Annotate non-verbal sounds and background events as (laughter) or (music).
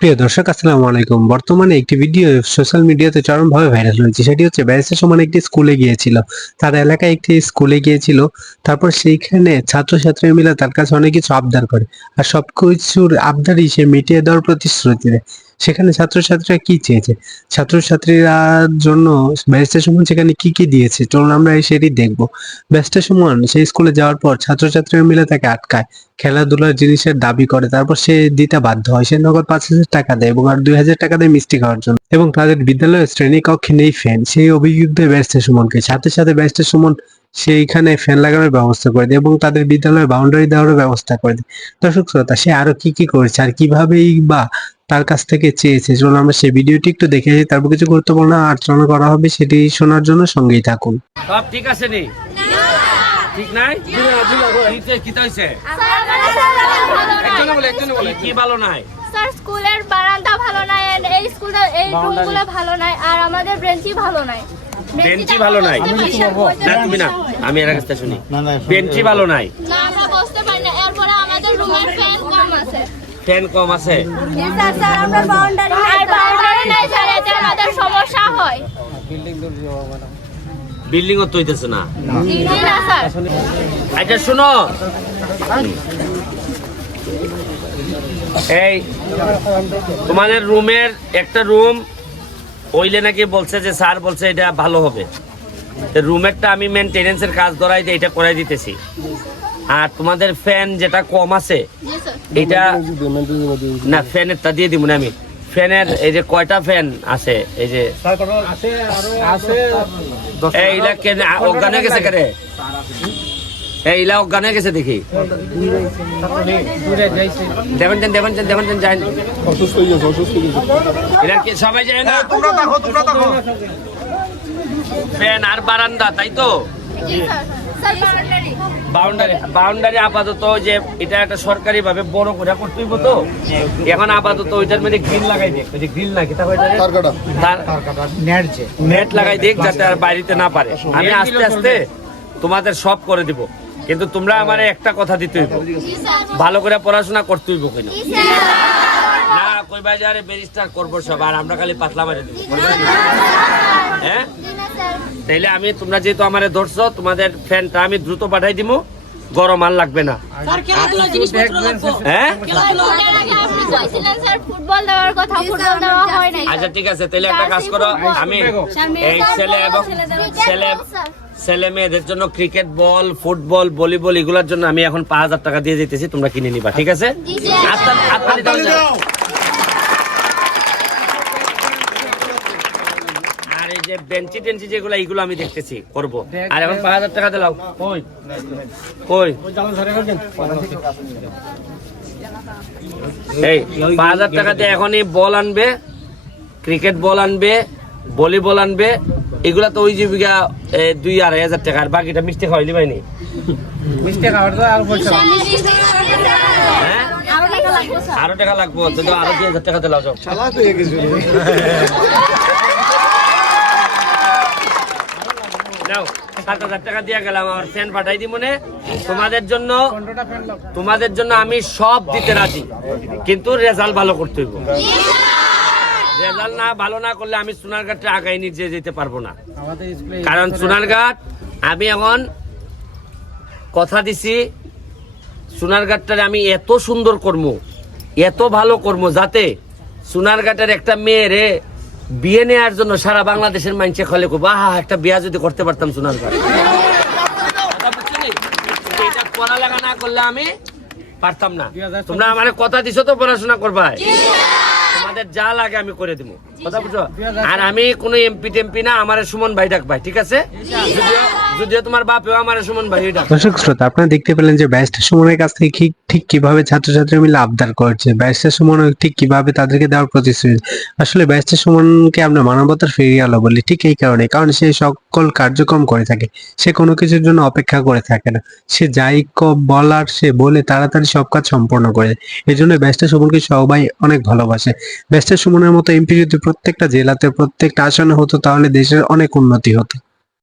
প্রিয় দর্শক, আসসালামু আলাইকুম। বর্তমানে একটি ভিডিও সোশ্যাল মিডিয়াতে চরমভাবে ভাইরাল হয়েছে। সেটি হচ্ছে, ব্যারিস্টার সমান একটি স্কুলে গিয়েছিল। তার এলাকায় একটি স্কুলে গিয়েছিল। তারপর সেইখানে ছাত্রছাত্রী মিলে তার কাছে অনেক কিছু আবদার করে। আর সবকিছুর আবদারই সে মিটিয়ে দেওয়ার প্রতিশ্রুতি দেয়। সেখানে ছাত্রছাত্রীরা কি চেয়েছে? ছাত্রছাত্রীরা জন্য ব্যারিস্টার সুমন সেখানে কি কি দিয়েছে? চলুন আমরা সেটি দেখব। ব্যারিস্টার সুমন, সেই স্কুলে যাওয়ার পর ছাত্রছাত্রীরা মিলে তাকে আটকায়। খেলাধুলার জিনিসের দাবি করে, তারপর সে দিতে বাধ্য হয়। সে নগদ পাঁচ হাজার টাকা দেয় এবং আর দুই হাজার টাকা দেয় মিষ্টি খাওয়ার জন্য। এবং তাদের বিদ্যালয়ের শ্রেণি কক্ষে নেই ফ্যান। সেই অভিযুক্ত ব্যারিস্টার সুমনকে, সাথে সাথে ব্যারিস্টার সুমন সেইখানে ফ্যান লাগানোর ব্যবস্থা করে দেয় এবং তাদের বিদ্যালয়ে বাউন্ডারি দেওয়ারও ব্যবস্থা করে দেয়। দর্শক শ্রোতা, সে আরও কি কি করেছে আর কিভাবেই বা তার কাছ থেকে চেয়েছে। চলুন আমরা সেই ভিডিওটি একটু দেখে আসি। তারপর কিছু গুরুত্বপূর্ণ আলোচনা করা হবে সেটি শোনার জন্য সঙ্গেই থাকুন। সব ঠিক আছে নি? ঠিক নাই? কি- হয়েছে কি- কি ভালো নাই? স্যার স্কুলের বারান্দা ভালো নাই এই স্কুলটা এই রুমগুলো ভালো নাই আর আমাদের বেঞ্চি ভালো নাই। বেঞ্চি ভালো নাই। না তুমি না আমি এর কাছে শুনি। বেঞ্চি ভালো নাই না আমরা বসতে পারি না এরপরে আমাদের রুমের ফ্যান কম আছে ফ্যান কম আছে। স্যার স্যার আমরা বাউন্ডারি আর বাউন্ডারি নাই স্যার এতে আমাদের সমস্যা হয়। বিল্ডিং ও তৈতেছে না। না। আচ্ছা শুনো। এই তোমাদের রুমের একটা রুম ওইলে নাকি বলছে যে স্যার বলছে এটা ভালো হবে। রুমেরটা আমি মেনটেনেন্সের কাজ ধরাই দিয়ে এটা করাই দিতেছি। আর তোমাদের ফ্যান যেটা কম আছে এটা না ফ্যানের তা দিয়ে দিব না আমি। ফ্যানের এই যে কয়টা ফ্যান আছে এই যে এইলা কেন অজ্ঞান হয়ে গেছে কেন এইলা অজ্ঞান হয়ে গেছে দেখি। দেবেন দেন দেবেন দেন দেবেন দেন যাই। অসুস্থ হয়ে গেছে অসুস্থ হয়ে গেছে। এরা কি সবাই যায় না? ফ্যান আর বারান্দা তাই তো? জি sir sir. Boundary boundary boundary আপাতত যে এটা একটা সরকারি ভাবে বড় করে করতে হইব তো? এখন আপাতত ওইটার মধ্যে গ্রিল লাগাই দেখ। ওই যে গ্রিল না কিতা হয় তার কাটা তার নেট লাগাই দেখ যাতে আর বাইরেতে না পারে। আমি আস্তে আস্তে তোমাদের সব করে দিব। কিন্তু তোমরা আমার একটা কথা দিতে হইব। ভালো করে পড়াশোনা করতে হইব কেন না কই বাজারে ব্যারিস্টার করব সব আর আমরা খালি পাতলা মারে দিব। হ্যাঁ? তাইলে আমি তোমরা যেহেতু আমারে ধরছো তোমাদের ফ্যানটা আমি দ্রুত পাঠাই দিব গরম আর লাগবে না। হ্যাঁ? এর আগে আপনি কইছিলেন স্যার ফুটবল দেওয়ার কথা ফুটবল দেওয়া হয় নাই। আচ্ছা ঠিক আছে তাহলে একটা কাজ করো। আমি এই ছেলে এবং ছেলে ছেলে মেয়েদের জন্য ক্রিকেট বল ফুটবল ভলিবল এগুলোর জন্য আমি এখন পাঁচ হাজার টাকা দিয়ে যেতেছি তোমরা কিনে নিবা ঠিক আছে? স্যার হাততালি- হাততালি দাও না। আর এই যে বেঞ্চি টেঞ্চি যেগুলো এইগুলো আমি দেখতেছি করব। আর এখন পাঁচ হাজার টাকা দিলাও কই? কই? এই পাঁচ হাজার টাকা দিয়ে এখনই বল আনবে ক্রিকেট বল আনবে ভলিবল আনবে এগুলা তো ওই জীবিকা এ, দুই আড়াই হাজার টাকা। আর বাকিটা মিষ্টি খাওয়াইলি পাইনি হ্যাঁ আরও টাকা লাগবে স্যার আরও টাকা লাগবো আরও দুই হাজার টাকা যাও। (laughs) তোমাদের জন্য আমি সব দিতে রাজি। কিন্তু রেজাল্ট ভালো করতে হইব। রেজাল্ট না ভালো না করলে আমি সোনারঘাটে আগাই নিয়ে যেতে পারব না। কারণ সোনারঘাট, আমি এখন কথা দিছি, সোনারঘাটটারে আমি এত সুন্দর কর্ম, এত ভালো কর্ম, যাতে সোনারঘাটের একটা মেয়েরে বিয়ে নেওয়ার জন্য সারা বাংলাদেশের মানুষে খলে খুব আহা একটা বিয়া যদি করতে পারতাম সোনার নি? পড়ালেখা না করলে আমি পারতাম না। তোমরা আমার কথা দিছো তো পড়াশোনা করবা তোমাদের যা লাগে আমি করে দিব। কথা বুঝছ? আর আমি কোনো এমপি টেমপি না আমার সুমন ভাই ডাক ভাই ঠিক আছে? যদিও যদিও তোমার বাপেও আমার সুমন ভাই ডাক দর্শক শ্রোতা আপনারা দেখতে পেলেন যে ব্যারিস্টার সুমনের কাছ থেকে ঠিক ঠিক কীভাবে ছাত্রছাত্রী মিলে আবদার করছে। ব্যারিস্টার সুমন ঠিক কীভাবে তাদেরকে দেওয়ার প্রতিশ্রুতি আসলে ব্যারিস্টার সুমনকে আমরা মানবতার ফিরিয়ে আলো বলি ঠিক এই কারণে কারণ সে সকল কার্যক্রম করে থাকে। সে কোনো কিছুর জন্য অপেক্ষা করে থাকে না। সে যাই ক- বলার সে বলে তাড়াতাড়ি সব কাজ সম্পন্ন করে। এই জন্য ব্যারিস্টার সুমনকে সবাই অনেক ভালোবাসে। ব্যারিস্টার সুমনের মতো এমপি যদি প্রত্যেকটা জেলাতে প্রত্যেকটা আসনে হতো তাহলে দেশের অনেক উন্নতি হতো।